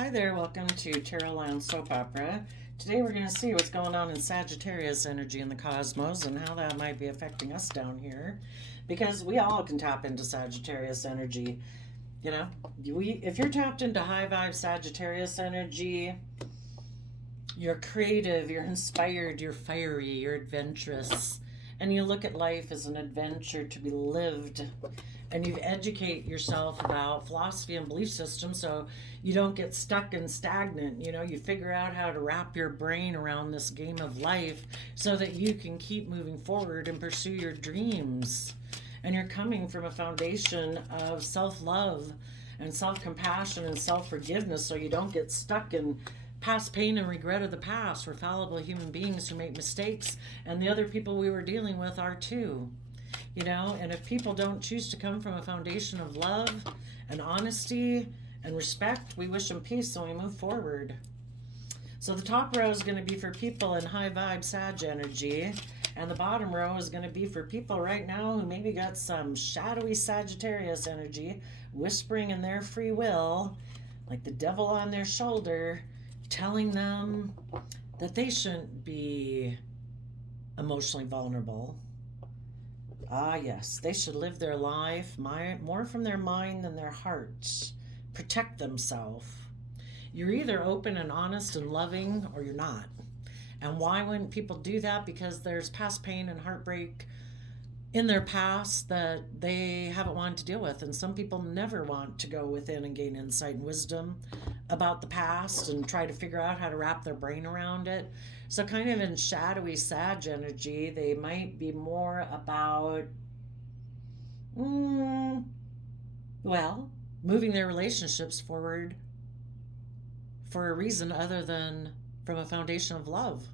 Hi there, welcome to Tarot Land Soap Opera. Today we're going to see what's going on in Sagittarius energy in the cosmos and how that might be affecting us down here. Because we all can tap into Sagittarius energy. You know, if you're tapped into high vibe Sagittarius energy, you're creative, you're inspired, you're fiery, you're adventurous. And you look at life as an adventure to be lived. And you educate yourself about philosophy and belief systems so you don't get stuck and stagnant. You know, you figure out how to wrap your brain around this game of life so that you can keep moving forward and pursue your dreams. And you're coming from a foundation of self-love and self-compassion and self-forgiveness so you don't get stuck in past pain and regret of the past. We're fallible human beings who make mistakes, and the other people we were dealing with are too. You know, and if people don't choose to come from a foundation of love and honesty and respect, we wish them peace and we move forward. So the top row is going to be for people in high vibe Sag energy, and the bottom row is going to be for people right now who maybe got some shadowy Sagittarius energy whispering in their free will, like the devil on their shoulder, telling them that they shouldn't be emotionally vulnerable. Ah, yes, they should live their life more from their mind than their heart. Protect themselves. You're either open and honest and loving or you're not. And why wouldn't people do that? Because there's past pain and heartbreak in their past that they haven't wanted to deal with. And some people never want to go within and gain insight and wisdom about the past and try to figure out how to wrap their brain around it. So kind of in shadowy Sag energy, they might be more about, moving their relationships forward for a reason other than from a foundation of love.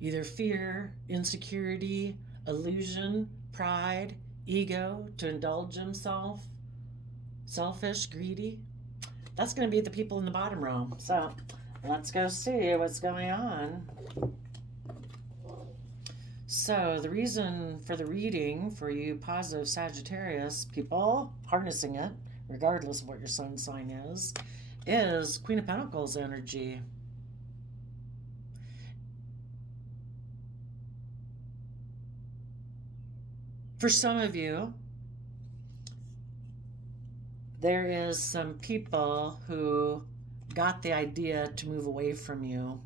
Either fear, insecurity, illusion, pride, ego, to indulge himself, selfish, greedy. That's going to be the people in the bottom row. So let's go see what's going on. So the reason for the reading for you positive Sagittarius people, harnessing it, regardless of what your sun sign is Queen of Pentacles energy. For some of you, there is some people who got the idea to move away from you.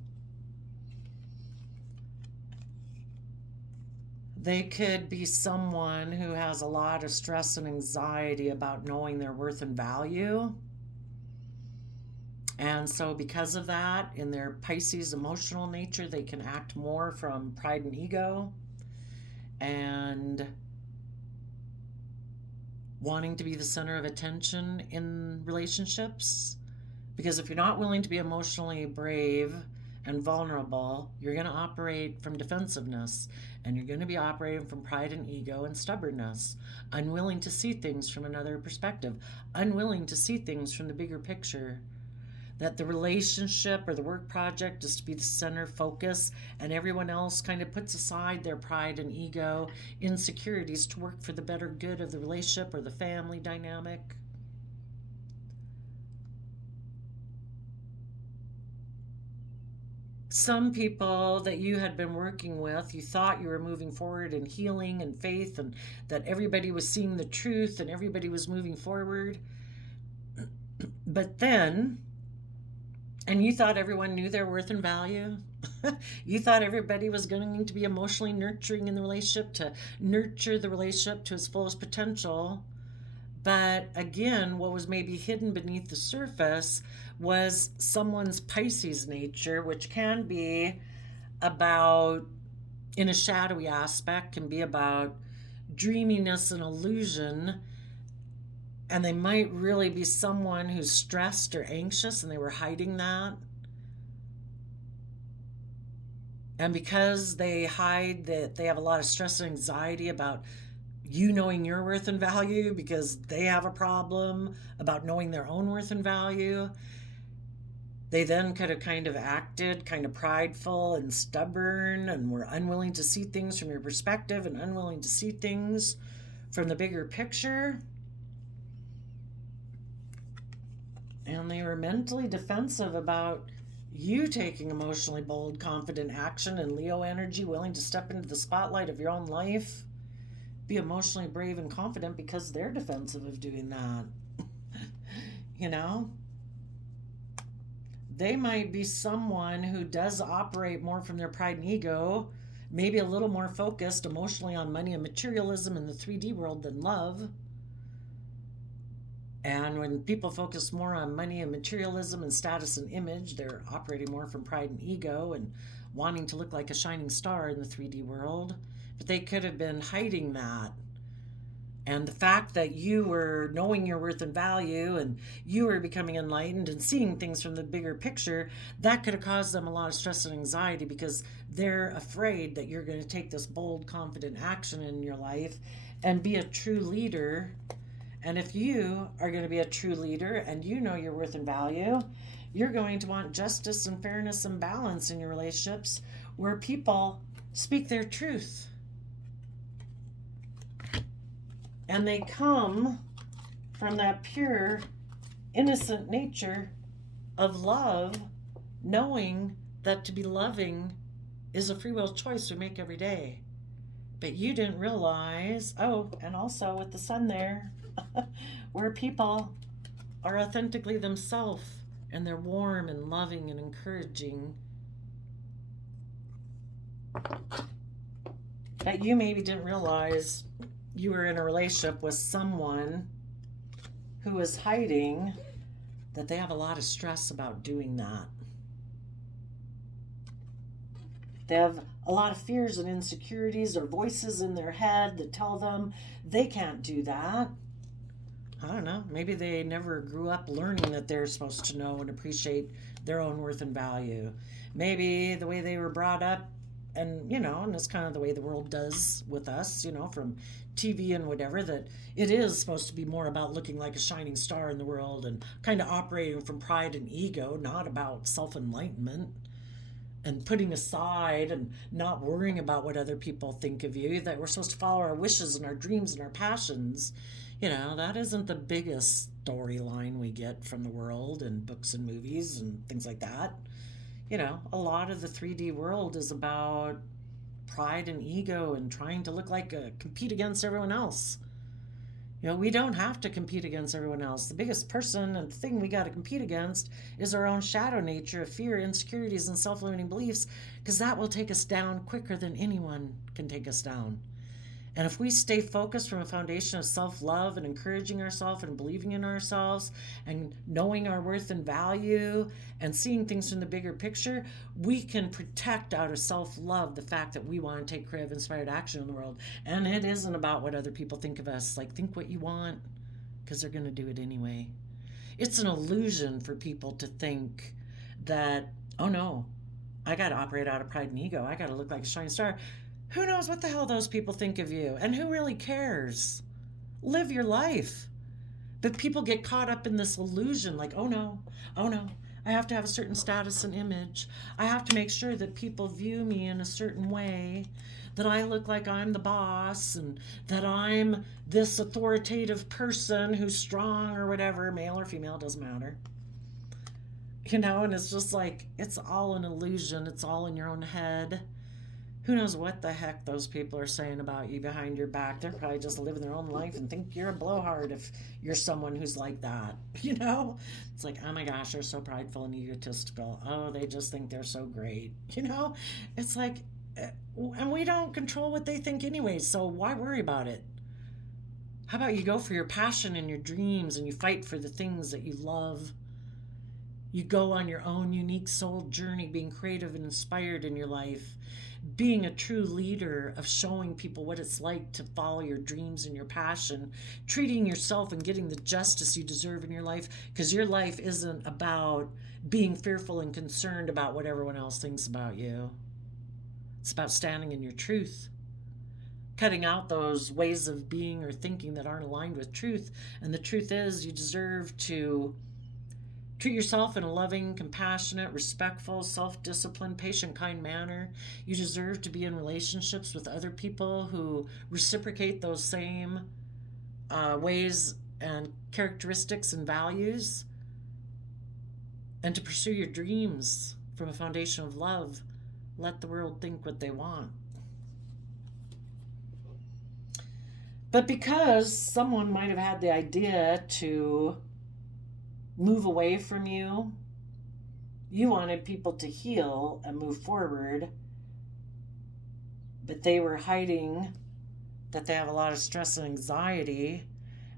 They could be someone who has a lot of stress and anxiety about knowing their worth and value. And so because of that, in their Pisces emotional nature, they can act more from pride and ego and wanting to be the center of attention in relationships. Because if you're not willing to be emotionally brave and vulnerable, you're going to operate from defensiveness, and you're going to be operating from pride and ego and stubbornness, unwilling to see things from another perspective, unwilling to see things from the bigger picture. That the relationship or the work project is to be the center focus, and everyone else kind of puts aside their pride and ego, insecurities to work for the better good of the relationship or the family dynamic. Some people that you had been working with, you thought you were moving forward in healing and faith, and that everybody was seeing the truth and everybody was moving forward. But then, and you thought everyone knew their worth and value. You thought everybody was going to be emotionally nurturing in the relationship, to nurture the relationship to its fullest potential. But again, what was maybe hidden beneath the surface was someone's Pisces nature, which can be about, in a shadowy aspect, can be about dreaminess and illusion. And they might really be someone who's stressed or anxious, and they were hiding that. And because they hide that they have a lot of stress and anxiety about you knowing your worth and value, because they have a problem about knowing their own worth and value, they then could have kind of acted kind of prideful and stubborn and were unwilling to see things from your perspective and unwilling to see things from the bigger picture. And they emotionally or mentally defensive about you taking emotionally bold, confident action, and Leo energy, willing to step into the spotlight of your own life. Be emotionally brave and confident because they're defensive of doing that. You know? They might be someone who does operate more from their pride and ego, maybe a little more focused emotionally on money and materialism in the 3D world than love. And when people focus more on money and materialism and status and image, they're operating more from pride and ego and wanting to look like a shining star in the 3D world. But they could have been hiding that. And the fact that you were knowing your worth and value and you were becoming enlightened and seeing things from the bigger picture, that could have caused them a lot of stress and anxiety because they're afraid that you're going to take this bold, confident action in your life and be a true leader. And if you are going to be a true leader and you know your worth and value, you're going to want justice and fairness and balance in your relationships where people speak their truth. And they come from that pure, innocent nature of love, knowing that to be loving is a free will choice we make every day. But you didn't realize, and also with the sun there, where people are authentically themselves and they're warm and loving and encouraging. That you maybe didn't realize you were in a relationship with someone who is hiding that they have a lot of stress about doing that. They have a lot of fears and insecurities or voices in their head that tell them they can't do that. I don't know. Maybe they never grew up learning that they're supposed to know and appreciate their own worth and value. Maybe the way they were brought up, and and it's kind of the way the world does with us, from TV and whatever, that it is supposed to be more about looking like a shining star in the world and kind of operating from pride and ego, not about self-enlightenment and putting aside and not worrying about what other people think of you, that we're supposed to follow our wishes and our dreams and our passions. That isn't the biggest storyline we get from the world and books and movies and things like that. A lot of the 3D world is about pride and ego and trying to look like compete against everyone else. We don't have to compete against everyone else. The biggest person and thing we got to compete against is our own shadow nature of fear, insecurities, and self-limiting beliefs, because that will take us down quicker than anyone can take us down. And if we stay focused from a foundation of self-love and encouraging ourselves and believing in ourselves and knowing our worth and value and seeing things from the bigger picture, we can protect out of self-love the fact that we want to take creative, inspired action in the world. And it isn't about what other people think of us. Like, think what you want, because they're going to do it anyway. It's an illusion for people to think that, oh no, I got to operate out of pride and ego. I got to look like a shining star. Who knows what the hell those people think of you? And who really cares? Live your life. But people get caught up in this illusion like, oh no, I have to have a certain status and image. I have to make sure that people view me in a certain way, that I look like I'm the boss and that I'm this authoritative person who's strong or whatever, male or female, doesn't matter. And it's just like, it's all an illusion. It's all in your own head. Who knows what the heck those people are saying about you behind your back? They're probably just living their own life and think you're a blowhard if you're someone who's like that. It's like, oh my gosh, they're so prideful and egotistical. Oh, they just think they're so great. It's like, and we don't control what they think anyway, so why worry about it? How about you go for your passion and your dreams and you fight for the things that you love? You go on your own unique soul journey, being creative and inspired in your life, being a true leader of showing people what it's like to follow your dreams and your passion, treating yourself and getting the justice you deserve in your life, because your life isn't about being fearful and concerned about what everyone else thinks about you. It's about standing in your truth, cutting out those ways of being or thinking that aren't aligned with truth. And the truth is, you deserve to treat yourself in a loving, compassionate, respectful, self-disciplined, patient, kind manner. You deserve to be in relationships with other people who reciprocate those same ways and characteristics and values. and to pursue your dreams from a foundation of love. Let the world think what they want. But because someone might have had the idea to move away from you, you wanted people to heal and move forward, but they were hiding that they have a lot of stress and anxiety,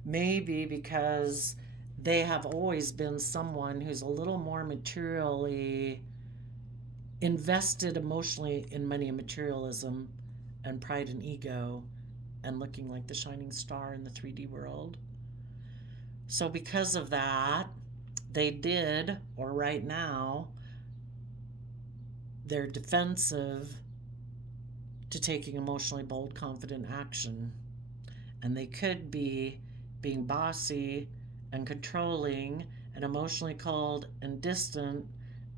maybe because they have always been someone who's a little more materially invested emotionally in money and materialism and pride and ego and looking like the shining star in the 3D world. So because of that, they did, or right now, they're defensive to taking emotionally bold, confident action. And they could be being bossy and controlling and emotionally cold and distant,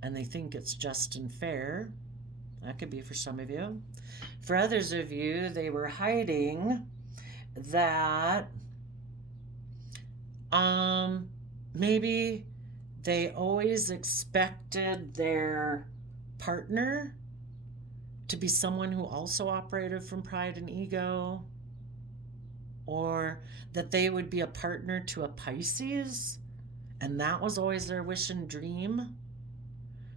and they think it's just and fair. That could be for some of you. For others of you, they were hiding that maybe they always expected their partner to be someone who also operated from pride and ego, or that they would be a partner to a Pisces, and that was always their wish and dream.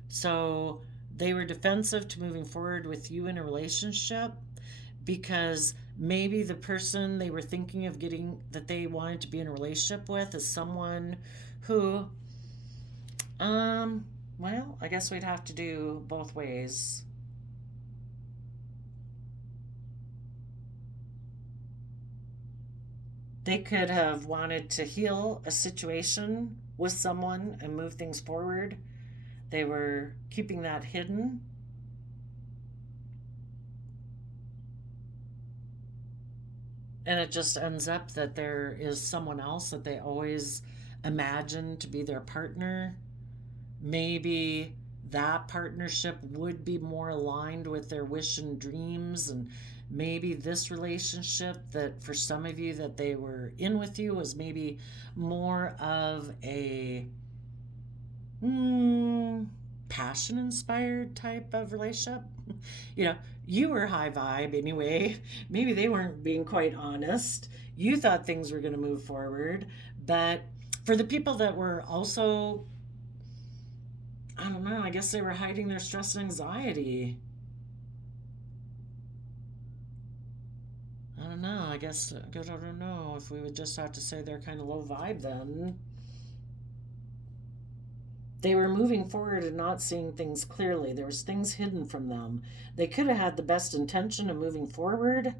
So they were defensive to moving forward with you in a relationship because maybe the person they were thinking of getting, that they wanted to be in a relationship with, is someone who, well, I guess we'd have to do both ways. They could have wanted to heal a situation with someone and move things forward. They were keeping that hidden. And it just ends up that there is someone else that they always imagine to be their partner. Maybe that partnership would be more aligned with their wish and dreams, and maybe this relationship that for some of you that they were in with you was maybe more of a passion inspired type of relationship. You were high vibe anyway. Maybe they weren't being quite honest. You thought things were going to move forward, but for the people that were also, I don't know, I guess they were hiding their stress and anxiety. I don't know. I guess I don't know if we would just have to say they're kind of low vibe then. They were moving forward and not seeing things clearly. There was things hidden from them. They could have had the best intention of moving forward,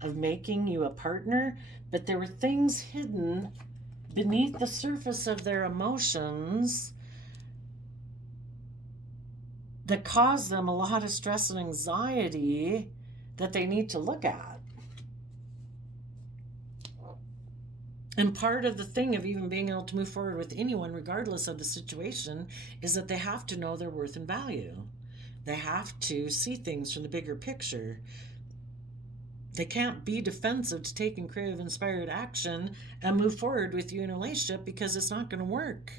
of making you a partner, but there were things hidden beneath the surface of their emotions that caused them a lot of stress and anxiety that they need to look at. And part of the thing of even being able to move forward with anyone, regardless of the situation, is that they have to know their worth and value. They have to see things from the bigger picture. They can't be defensive to taking creative, inspired action and move forward with you in a relationship because it's not going to work.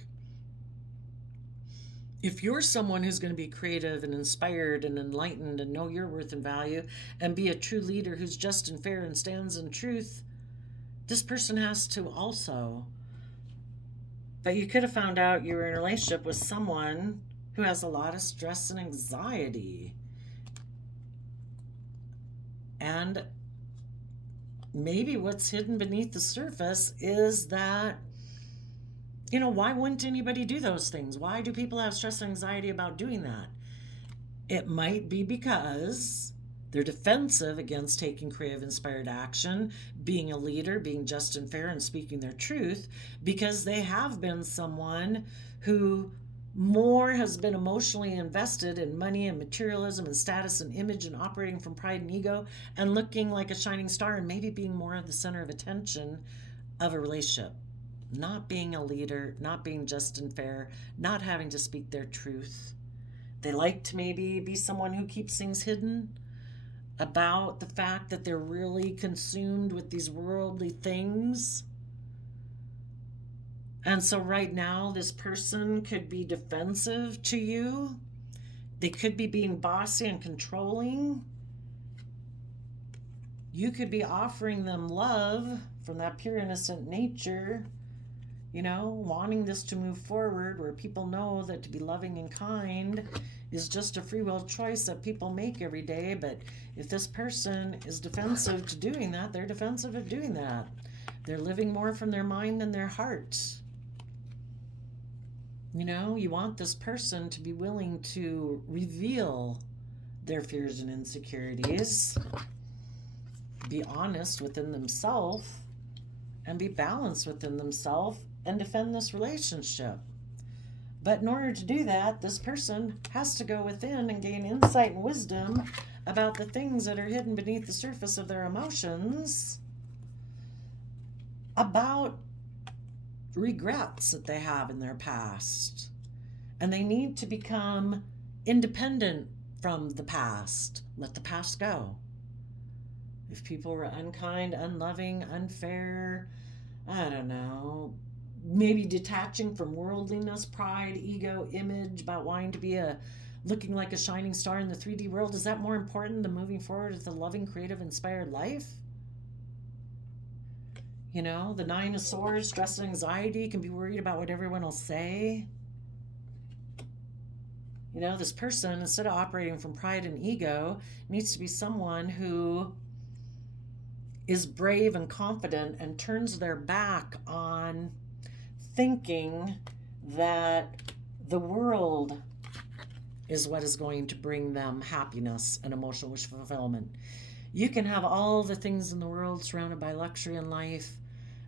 If you're someone who's going to be creative and inspired and enlightened and know your worth and value and be a true leader who's just and fair and stands in truth, this person has to also. But you could have found out you were in a relationship with someone who has a lot of stress and anxiety. And maybe what's hidden beneath the surface is that, why wouldn't anybody do those things? Why do people have stress and anxiety about doing that? It might be because they're defensive against taking creative, inspired action, being a leader, being just and fair, and speaking their truth, because they have been someone who more has been emotionally invested in money and materialism and status and image and operating from pride and ego and looking like a shining star and maybe being more of the center of attention of a relationship. Not being a leader, not being just and fair, not having to speak their truth. They like to maybe be someone who keeps things hidden about the fact that they're really consumed with these worldly things. And so right now, this person could be defensive to you. They could be being bossy and controlling. You could be offering them love from that pure innocent nature, wanting this to move forward, where people know that to be loving and kind is just a free will choice that people make every day. But if this person is defensive to doing that, they're defensive of doing that. They're living more from their mind than their heart. You want this person to be willing to reveal their fears and insecurities, be honest within themselves, and be balanced within themselves, and defend this relationship. But in order to do that, this person has to go within and gain insight and wisdom about the things that are hidden beneath the surface of their emotions, about regrets that they have in their past. And they need to become independent from the past. Let the past go. If people were unkind, unloving, unfair, I don't know, maybe detaching from worldliness, pride, ego, image, about wanting to be looking like a shining star in the 3D world, is that more important than moving forward with a loving, creative, inspired life? The Nine of Swords, stress and anxiety, can be worried about what everyone will say. This person, instead of operating from pride and ego, needs to be someone who is brave and confident and turns their back on thinking that the world is what is going to bring them happiness and emotional wish fulfillment. You can have all the things in the world surrounded by luxury and life,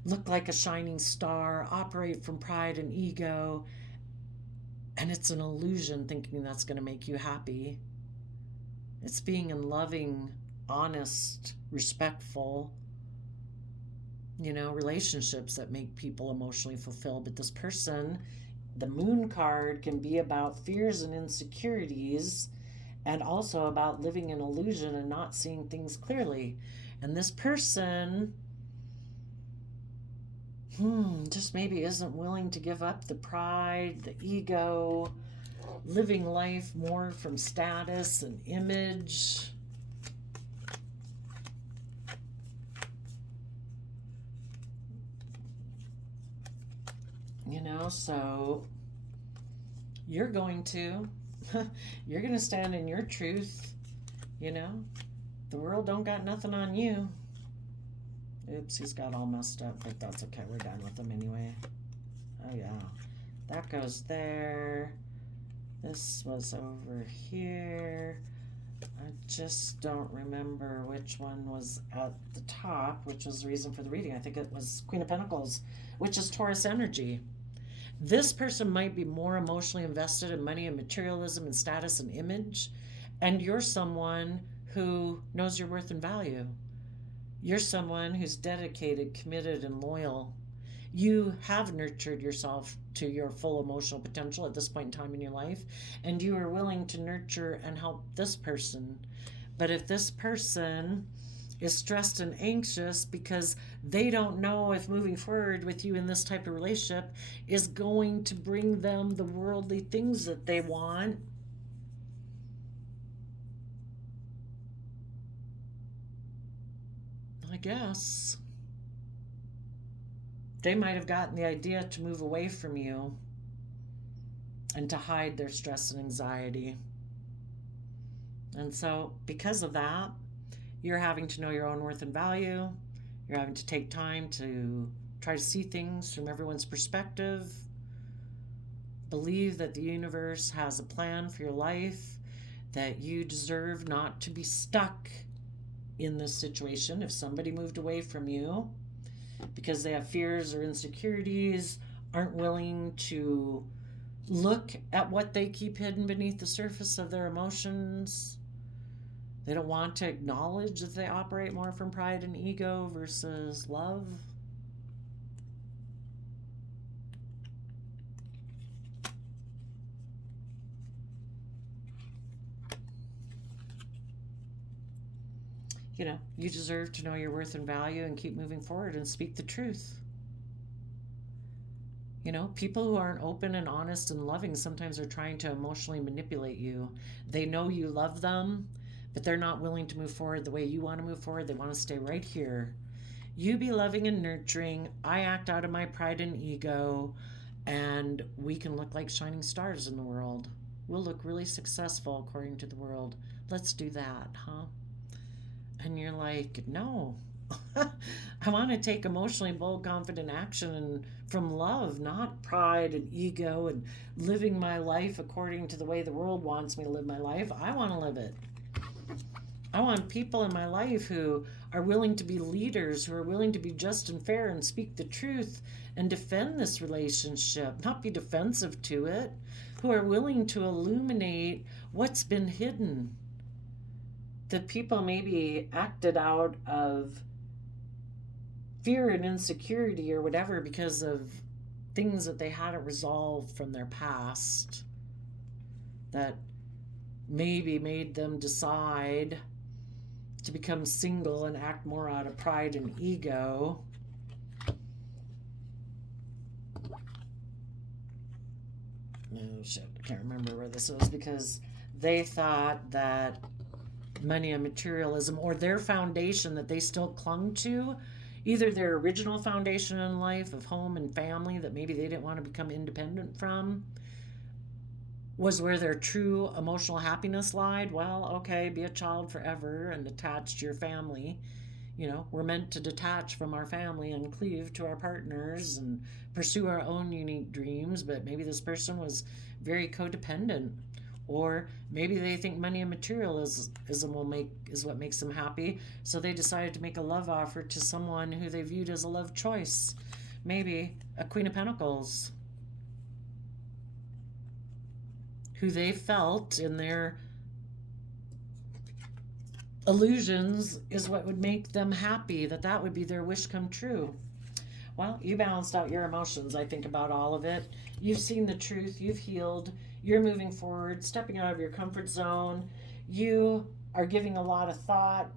look like a shining star, operate from pride and ego, and it's an illusion thinking that's going to make you happy. It's being in loving, honest, respectful, relationships that make people emotionally fulfilled. But this person, the Moon card, can be about fears and insecurities, and also about living in illusion and not seeing things clearly. And this person just maybe isn't willing to give up the pride, the ego, living life more from status and image. So you're going to stand in your truth. The world don't got nothing on you. Oops, he's got all messed up, but that's okay. We're done with him anyway. Oh yeah, that goes there. This was over here. I just don't remember which one was at the top, which was the reason for the reading. I think it was Queen of Pentacles, which is Taurus energy. This person might be more emotionally invested in money and materialism and status and image, and you're someone who knows your worth and value. You're someone who's dedicated, committed, and loyal. You have nurtured yourself to your full emotional potential at this point in time in your life, and you are willing to nurture and help this person. But if this person is stressed and anxious because they don't know if moving forward with you in this type of relationship is going to bring them the worldly things that they want, I guess they might have gotten the idea to move away from you and to hide their stress and anxiety. And so because of that, you're having to know your own worth and value. You're having to take time to try to see things from everyone's perspective. Believe that the universe has a plan for your life, that you deserve not to be stuck in this situation. If somebody moved away from you because they have fears or insecurities, aren't willing to look at what they keep hidden beneath the surface of their emotions, they don't want to acknowledge that they operate more from pride and ego versus love. You deserve to know your worth and value and keep moving forward and speak the truth. You know, people who aren't open and honest and loving sometimes are trying to emotionally manipulate you. They know you love them, but they're not willing to move forward the way you want to move forward. They want to stay right here. You be loving and nurturing. I act out of my pride and ego, and we can look like shining stars in the world. We'll look really successful according to the world. Let's do that, huh? And you're like, no. I want to take emotionally bold, confident action and from love, not pride and ego and living my life according to the way the world wants me to live my life. I want to live it. I want people in my life who are willing to be leaders, who are willing to be just and fair and speak the truth and defend this relationship, not be defensive to it, who are willing to illuminate what's been hidden. That people maybe acted out of fear and insecurity or whatever because of things that they hadn't resolved from their past that maybe made them decide to become single and act more out of pride and ego. Oh shit, I can't remember where this was, because they thought that money and materialism, or their foundation that they still clung to, either their original foundation in life of home and family that maybe they didn't want to become independent from, was where their true emotional happiness lied. Well, okay, be a child forever and attached to your family. You know, we're meant to detach from our family and cleave to our partners and pursue our own unique dreams, but maybe this person was very codependent. Or maybe they think money and materialism is what makes them happy, so they decided to make a love offer to someone who they viewed as a love choice. Maybe a Queen of Pentacles, who they felt in their illusions is what would make them happy, that would be their wish come true. Well, you balanced out your emotions. I think about all of it. You've seen the truth. You've healed. You're moving forward, stepping out of your comfort zone. You are giving a lot of thought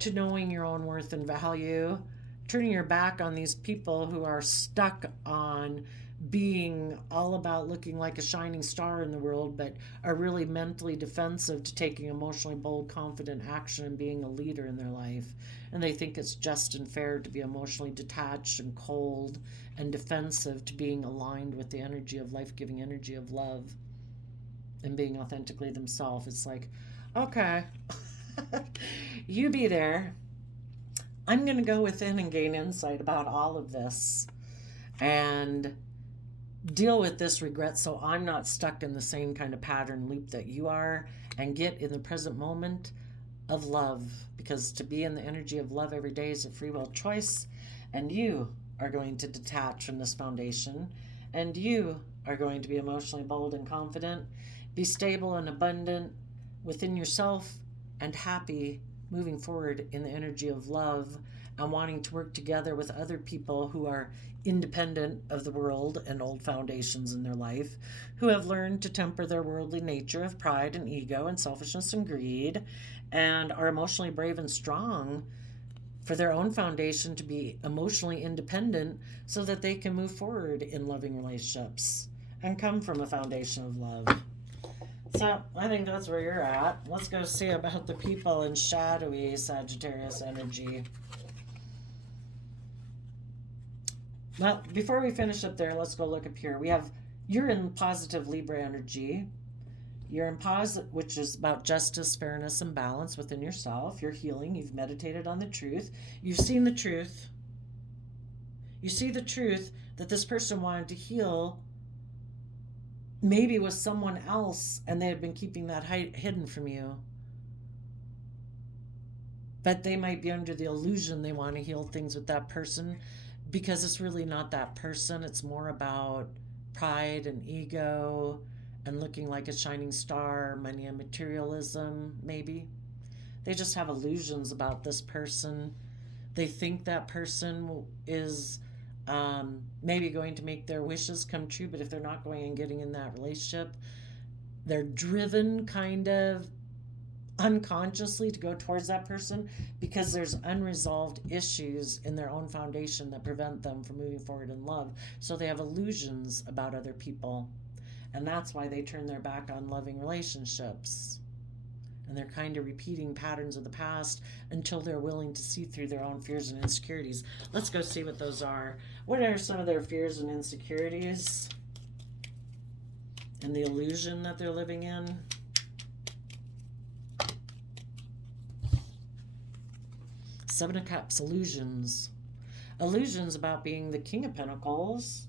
to knowing your own worth and value, turning your back on these people who are stuck on being all about looking like a shining star in the world, but are really mentally defensive to taking emotionally bold, confident action and being a leader in their life. And they think it's just and fair to be emotionally detached and cold and defensive to being aligned with the energy of life-giving energy of love and being authentically themselves. It's like, okay, you be there. I'm going to go within and gain insight about all of this and deal with this regret so I'm not stuck in the same kind of pattern loop that you are, and get in the present moment of love, because to be in the energy of love every day is a free will choice, and you are going to detach from this foundation, and you are going to be emotionally bold and confident, be stable and abundant within yourself, and happy moving forward in the energy of love and wanting to work together with other people who are independent of the world and old foundations in their life, who have learned to temper their worldly nature of pride and ego and selfishness and greed, and are emotionally brave and strong for their own foundation to be emotionally independent so that they can move forward in loving relationships and come from a foundation of love. So I think that's where you're at. Let's go see about the people in shadowy Sagittarius energy. Well, before we finish up there, let's go look up here. You're in positive Libra energy. You're in positive, which is about justice, fairness, and balance within yourself. You're healing. You've meditated on the truth. You've seen the truth. You see the truth that this person wanted to heal maybe with someone else, and they had been keeping that hidden from you. But they might be under the illusion they want to heal things with that person, because it's really not that person. It's more about pride and ego and looking like a shining star, money and materialism, maybe. They just have illusions about this person. They think that person is maybe going to make their wishes come true, but if they're not going and getting in that relationship, they're driven kind of unconsciously to go towards that person because there's unresolved issues in their own foundation that prevent them from moving forward in love. So they have illusions about other people. And that's why they turn their back on loving relationships. And they're kind of repeating patterns of the past until they're willing to see through their own fears and insecurities. Let's go see what those are. What are some of their fears and insecurities? And the illusion that they're living in? Seven of Cups, illusions. Illusions about being the King of Pentacles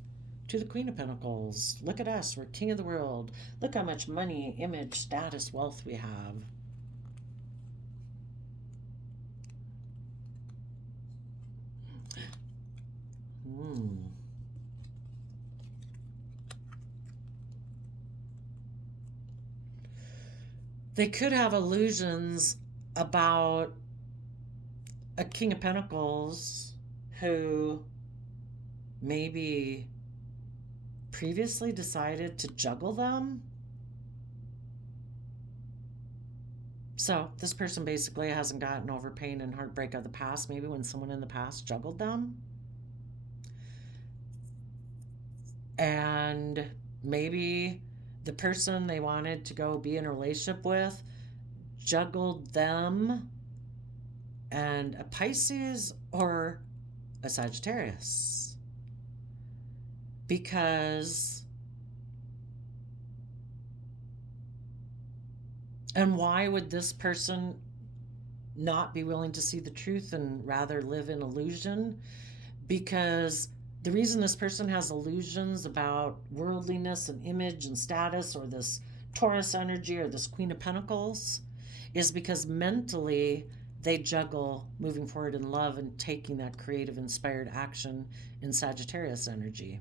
to the Queen of Pentacles. Look at us, we're king of the world. Look how much money, image, status, wealth we have. They could have illusions about a King of Pentacles who maybe previously decided to juggle them. So this person basically hasn't gotten over pain and heartbreak of the past, maybe when someone in the past juggled them. And maybe the person they wanted to go be in a relationship with juggled them and a Pisces or a Sagittarius. Because, and why would this person not be willing to see the truth and rather live in illusion? Because the reason this person has illusions about worldliness and image and status, or this Taurus energy or this Queen of Pentacles, is because mentally they juggle moving forward in love and taking that creative, inspired action in Sagittarius energy,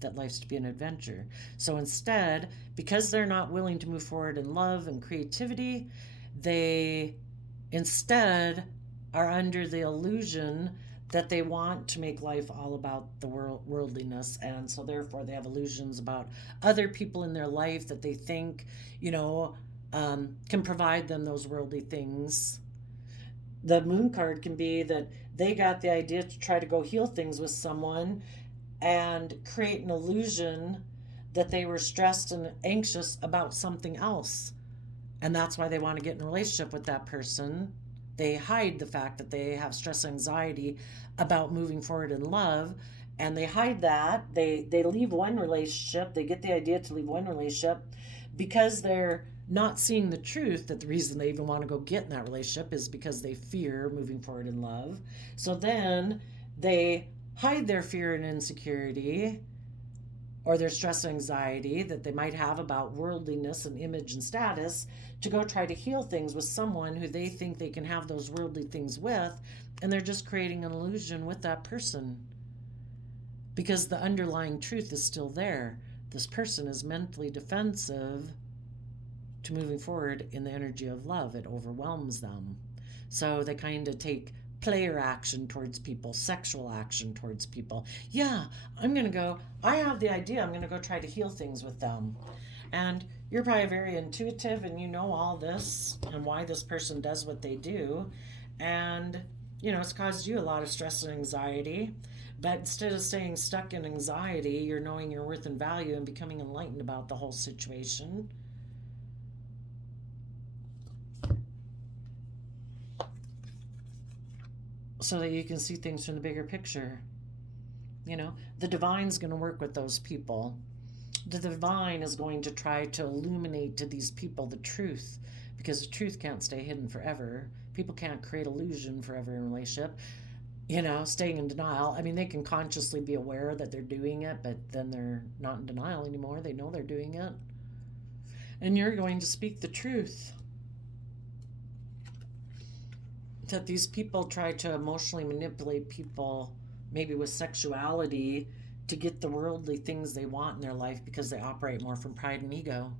that life's to be an adventure. So instead, because they're not willing to move forward in love and creativity, they instead are under the illusion that they want to make life all about the worldliness, and so therefore they have illusions about other people in their life that they think, can provide them those worldly things. The Moon card can be that they got the idea to try to go heal things with someone and create an illusion that they were stressed and anxious about something else, and that's why they want to get in a relationship with that person. They hide the fact that they have stress and anxiety about moving forward in love, and they hide that. They leave one relationship. They get the idea to leave one relationship because they're not seeing the truth that the reason they even want to go get in that relationship is because they fear moving forward in love. So then they hide their fear and insecurity or their stress and anxiety that they might have about worldliness and image and status to go try to heal things with someone who they think they can have those worldly things with, and they're just creating an illusion with that person because the underlying truth is still there. This person is mentally defensive to moving forward in the energy of love. It overwhelms them. So they kind of take player action towards people, sexual action towards people. Yeah, I have the idea, I'm going to go try to heal things with them. And you're probably very intuitive and you know all this and why this person does what they do. And, it's caused you a lot of stress and anxiety. But instead of staying stuck in anxiety, you're knowing your worth and value and becoming enlightened about the whole situation. So that you can see things from the bigger picture. The divine's going to work with those people. The divine is going to try to illuminate to these people the truth, because the truth can't stay hidden forever. People can't create illusion forever in a relationship. Staying in denial. I mean, they can consciously be aware that they're doing it, but then they're not in denial anymore. They know they're doing it. And you're going to speak the truth. That these people try to emotionally manipulate people, maybe with sexuality, to get the worldly things they want in their life because they operate more from pride and ego.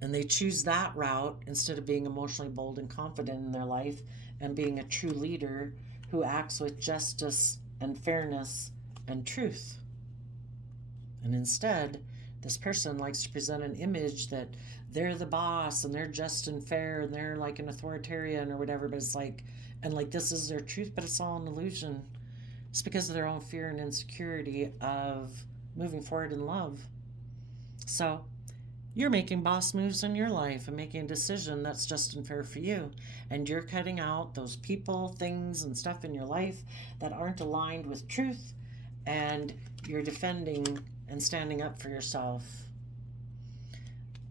And they choose that route instead of being emotionally bold and confident in their life and being a true leader who acts with justice and fairness and truth. And instead, This person likes to present an image that they're the boss and they're just and fair and they're like an authoritarian or whatever, but it's like, and like this is their truth, but it's all an illusion. It's because of their own fear and insecurity of moving forward in love. So you're making boss moves in your life and making a decision that's just and fair for you. And you're cutting out those people, things, and stuff in your life that aren't aligned with truth. And you're defending and standing up for yourself.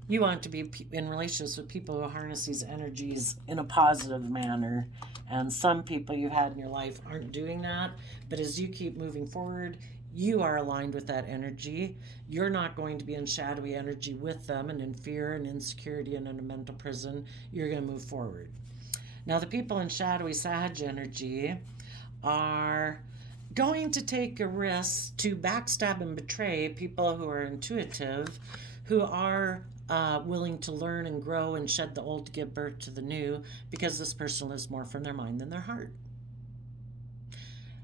You want to be in relationships with people who harness these energies in a positive manner. And some people you've had in your life aren't doing that. But as you keep moving forward, you are aligned with that energy. You're not going to be in shadowy energy with them and in fear and insecurity and in a mental prison. You're going to move forward. Now, the people in shadowy Sag energy are going to take a risk to backstab and betray people who are intuitive, who are willing to learn and grow and shed the old to give birth to the new, because this person lives more from their mind than their heart.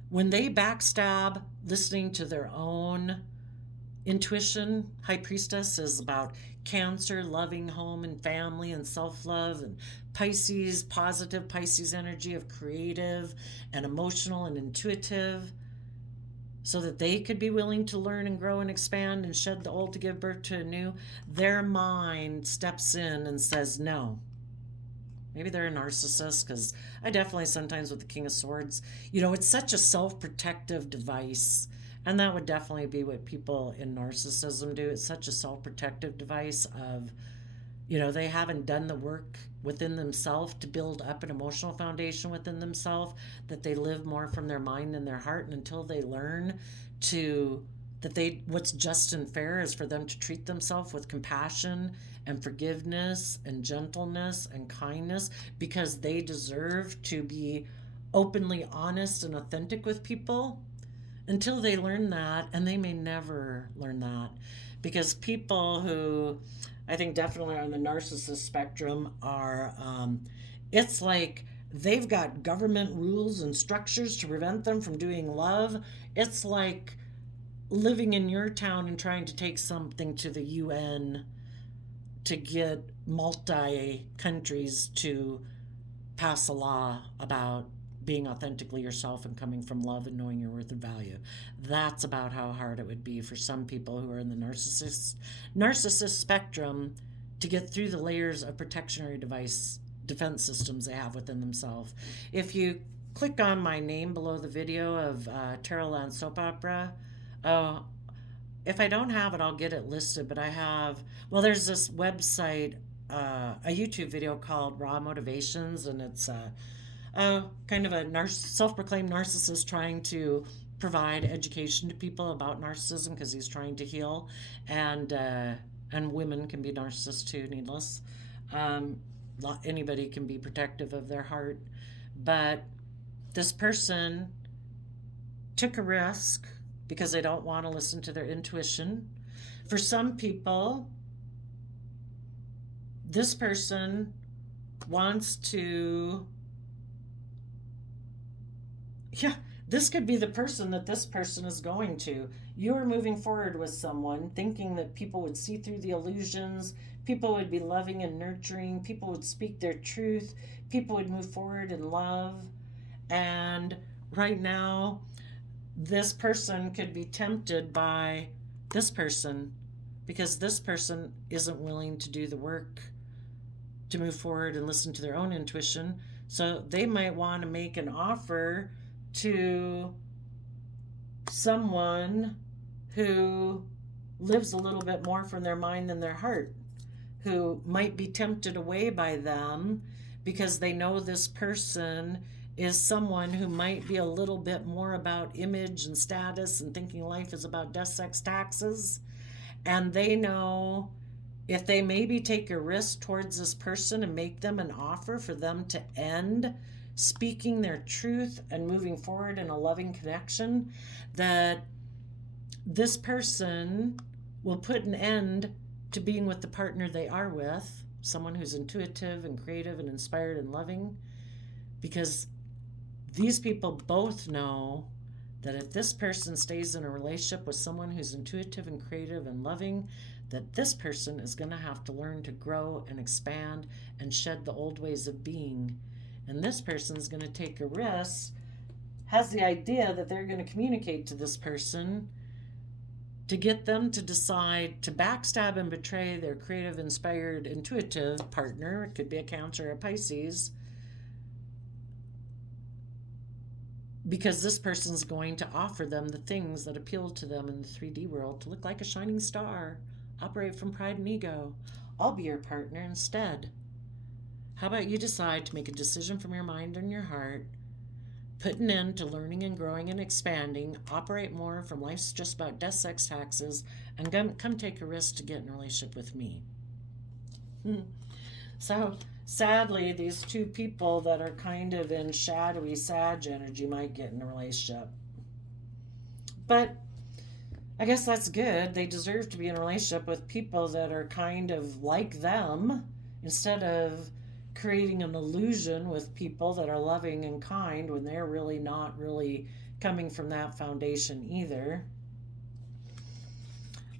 When they backstab listening to their own intuition, High Priestess is about Cancer, loving home and family and self-love, and Pisces, positive Pisces energy of creative and emotional and intuitive, so that they could be willing to learn and grow and expand and shed the old to give birth to a new. Their mind steps in and says no. Maybe they're a narcissist, because I definitely sometimes with the King of Swords, it's such a self-protective device. And that would definitely be what people in narcissism do. It's such a self-protective device of, they haven't done the work within themselves to build up an emotional foundation within themselves, that they live more from their mind than their heart. And until they learn what's just and fair is for them to treat themselves with compassion and forgiveness and gentleness and kindness, because they deserve to be openly honest and authentic with people. Until they learn that, and they may never learn that, because people who I think definitely are on the narcissist spectrum are, it's like they've got government rules and structures to prevent them from doing love. It's like living in your town and trying to take something to the UN to get multi-countries to pass a law about being authentically yourself and coming from love and knowing your worth and value. That's about how hard it would be for some people who are in the narcissist spectrum to get through the layers of protectionary defense systems they have within themselves. If you click on my name below the video of Tarot Land Soap Opera, if I don't have it, I'll get it listed, but I have, there's this website, a YouTube video called Raw Motivations, and it's kind of a self-proclaimed narcissist trying to provide education to people about narcissism, because he's trying to heal, and women can be narcissists too, needless. Anybody can be protective of their heart, but this person took a risk because they don't want to listen to their intuition. For some people, this person wants to, this could be the person that this person is going to. You are moving forward with someone thinking that people would see through the illusions, people would be loving and nurturing, people would speak their truth, people would move forward in love. And right now, this person could be tempted by this person, because this person isn't willing to do the work to move forward and listen to their own intuition. So they might want to make an offer to someone who lives a little bit more from their mind than their heart, who might be tempted away by them because they know this person is someone who might be a little bit more about image and status and thinking life is about death, sex, taxes. And they know if they maybe take a risk towards this person and make them an offer for them to end speaking their truth and moving forward in a loving connection, that this person will put an end to being with the partner they are with, someone who's intuitive and creative and inspired and loving, because these people both know that if this person stays in a relationship with someone who's intuitive and creative and loving, that this person is going to have to learn to grow and expand and shed the old ways of being. And this person is going to take a risk, has the idea that they're going to communicate to this person to get them to decide to backstab and betray their creative, inspired, intuitive partner. It could be a Cancer or a Pisces, because this person's going to offer them the things that appeal to them in the 3D world, to look like a shining star, operate from pride and ego. I'll be your partner instead. How about you decide to make a decision from your mind and your heart, put an end to learning and growing and expanding, operate more from life's just about death, sex, taxes, and come take a risk to get in a relationship with me. So sadly, these two people that are kind of in shadowy Sag energy might get in a relationship. But I guess that's good. They deserve to be in a relationship with people that are kind of like them, instead of creating an illusion with people that are loving and kind when they're really not really coming from that foundation either.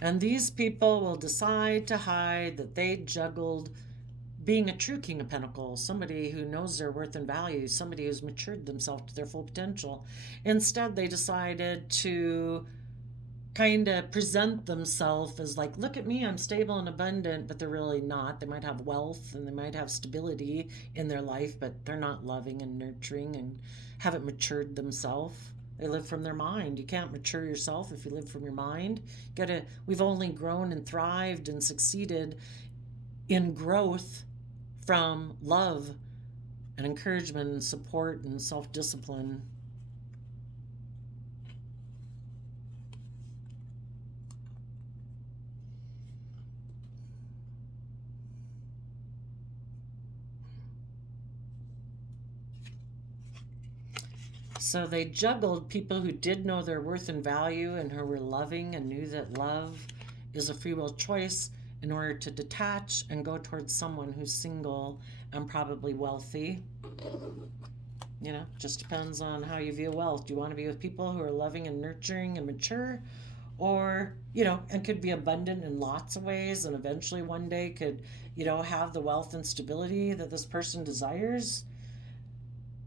And these people will decide to hide that they juggled being a true King of Pentacles, somebody who knows their worth and value, somebody who's matured themselves to their full potential. Instead, they decided to kind of present themselves as like, look at me, I'm stable and abundant, but they're really not. They might have wealth and they might have stability in their life, but they're not loving and nurturing and haven't matured themselves. They live from their mind. You can't mature yourself if you live from your mind. We've only grown and thrived and succeeded in growth from love and encouragement and support and self-discipline. So they juggled people who did know their worth and value and who were loving and knew that love is a free will choice, in order to detach and go towards someone who's single and probably wealthy. Just depends on how you view wealth. Do you want to be with people who are loving and nurturing and mature, or, and could be abundant in lots of ways, and eventually one day could, have the wealth and stability that this person desires?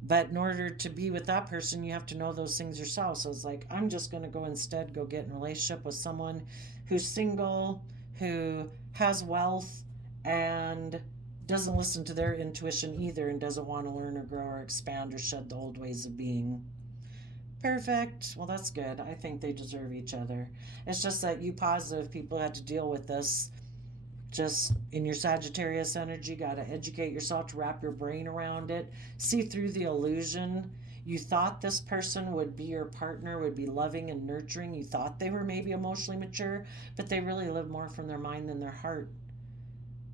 But in order to be with that person, you have to know those things yourself. So it's like, I'm just going to go get in a relationship with someone who's single, who has wealth, and doesn't listen to their intuition either, and doesn't want to learn or grow or expand or shed the old ways of being. Perfect. Well, that's good. I think they deserve each other. It's just that you positive people had to deal with this. Just in your Sagittarius energy, got to educate yourself to wrap your brain around it, see through the illusion. You thought this person would be your partner, would be loving and nurturing. You thought they were maybe emotionally mature, but they really live more from their mind than their heart.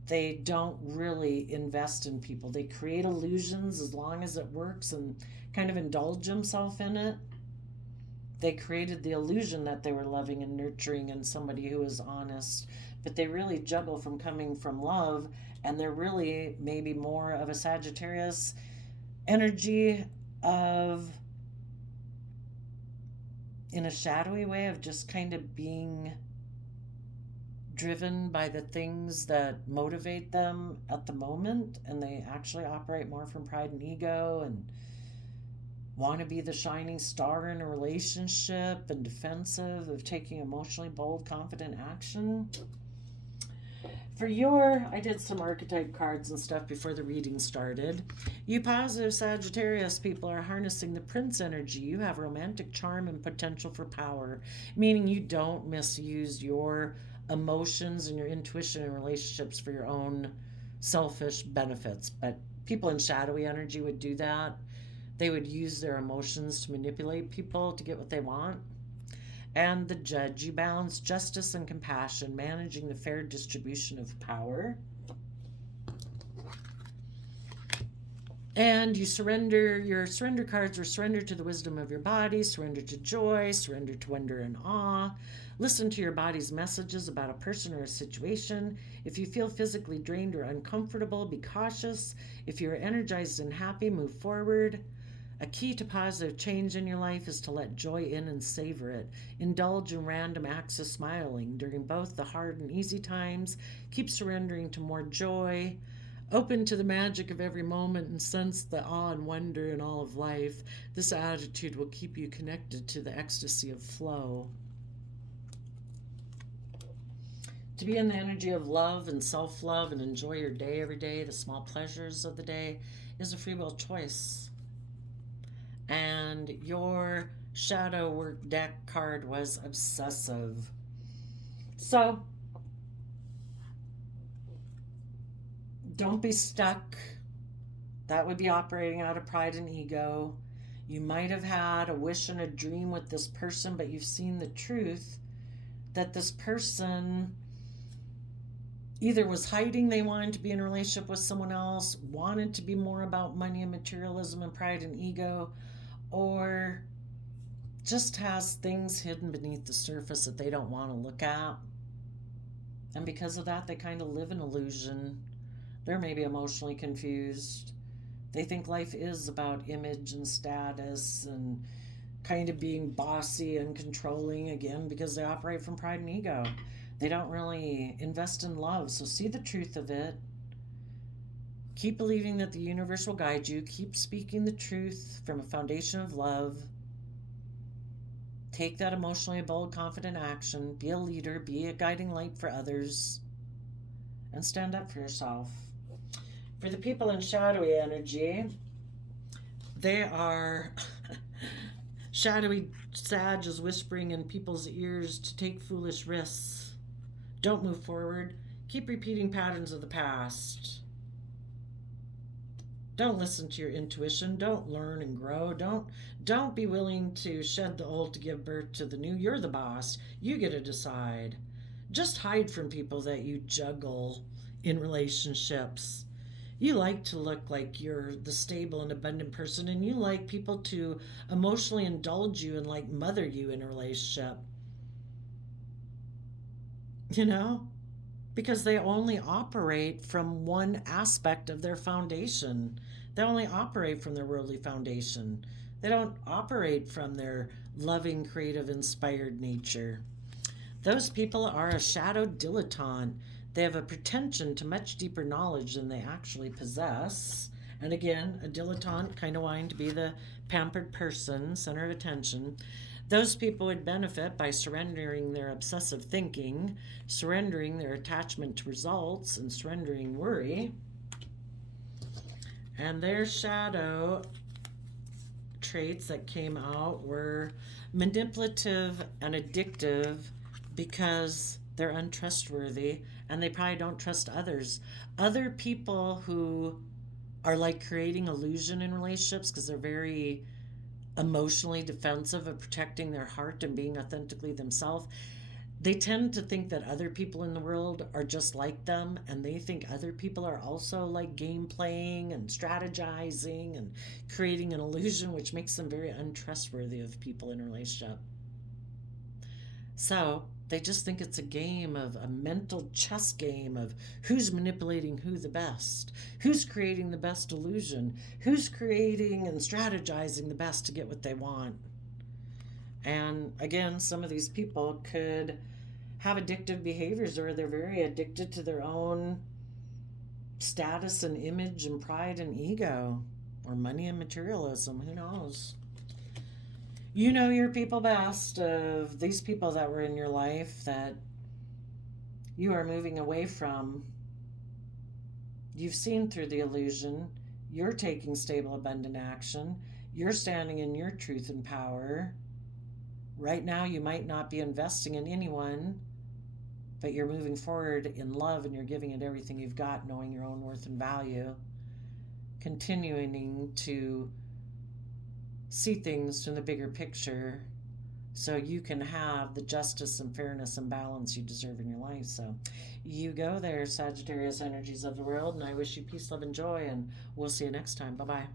They don't really invest in people. They create illusions as long as it works and kind of indulge themselves in it. They created the illusion that they were loving and nurturing and somebody who is honest, but they really juggle from coming from love, and they're really maybe more of a Sagittarius energy of, in a shadowy way, of just kind of being driven by the things that motivate them at the moment, and they actually operate more from pride and ego and want to be the shining star in a relationship and defensive of taking emotionally bold, confident action. I did some archetype cards and stuff before the reading started. You positive Sagittarius people are harnessing the Prince energy. You have romantic charm and potential for power, meaning you don't misuse your emotions and your intuition in relationships for your own selfish benefits. But people in shadowy energy would do that. They would use their emotions to manipulate people to get what they want. And the Judge, you balance justice and compassion, managing the fair distribution of power. And you surrender, your surrender cards are surrender to the wisdom of your body, surrender to joy, surrender to wonder and awe. Listen to your body's messages about a person or a situation. If you feel physically drained or uncomfortable, be cautious. If you're energized and happy, move forward. A key to positive change in your life is to let joy in and savor it. Indulge in random acts of smiling during both the hard and easy times. Keep surrendering to more joy. Open to the magic of every moment and sense the awe and wonder in all of life. This attitude will keep you connected to the ecstasy of flow. To be in the energy of love and self-love and enjoy your day every day, the small pleasures of the day, is a free will choice. And your shadow work deck card was obsessive. So, don't be stuck. That would be operating out of pride and ego. You might have had a wish and a dream with this person, but you've seen the truth that this person either was hiding they wanted to be in a relationship with someone else, wanted to be more about money and materialism and pride and ego, or just has things hidden beneath the surface that they don't want to look at. And because of that, they kind of live in illusion. They're maybe emotionally confused. They think life is about image and status and kind of being bossy and controlling, again, because they operate from pride and ego. They don't really invest in love. So see the truth of it. Keep believing that the universe will guide you. Keep speaking the truth from a foundation of love. Take that emotionally bold, confident action. Be a leader. Be a guiding light for others. And stand up for yourself. For the people in shadowy energy, they are shadowy. Sag is whispering in people's ears to take foolish risks. Don't move forward. Keep repeating patterns of the past. Don't listen to your intuition. Don't learn and grow. Don't be willing to shed the old to give birth to the new. You're the boss. You get to decide. Just hide from people that you juggle in relationships. You like to look like you're the stable and abundant person, and you like people to emotionally indulge you and like mother you in a relationship. You know? Because they only operate from one aspect of their foundation. They only operate from their worldly foundation. They don't operate from their loving, creative, inspired nature. Those people are a shadow dilettante. They have a pretension to much deeper knowledge than they actually possess. And again, a dilettante, kind of wanting to be the pampered person, center of attention. Those people would benefit by surrendering their obsessive thinking, surrendering their attachment to results, and surrendering worry. And their shadow traits that came out were manipulative and addictive because they're untrustworthy and they probably don't trust others. Other people who are like creating illusion in relationships because they're very emotionally defensive of protecting their heart and being authentically themselves, they tend to think that other people in the world are just like them, and they think other people are also like game playing and strategizing and creating an illusion, which makes them very untrustworthy of people in a relationship. So they just think it's a game of a mental chess game of who's manipulating who the best, who's creating the best illusion, who's creating and strategizing the best to get what they want. And again, some of these people could have addictive behaviors, or they're very addicted to their own status and image and pride and ego, or money and materialism. Who knows? You know your people best, of these people that were in your life that you are moving away from. You've seen through the illusion. You're taking stable, abundant action. You're standing in your truth and power. Right now, you might not be investing in anyone, but you're moving forward in love and you're giving it everything you've got, knowing your own worth and value, continuing to see things from the bigger picture so you can have the justice and fairness and balance you deserve in your life. So you go there, Sagittarius energies of the world, and I wish you peace, love, and joy, and we'll see you next time. Bye-bye.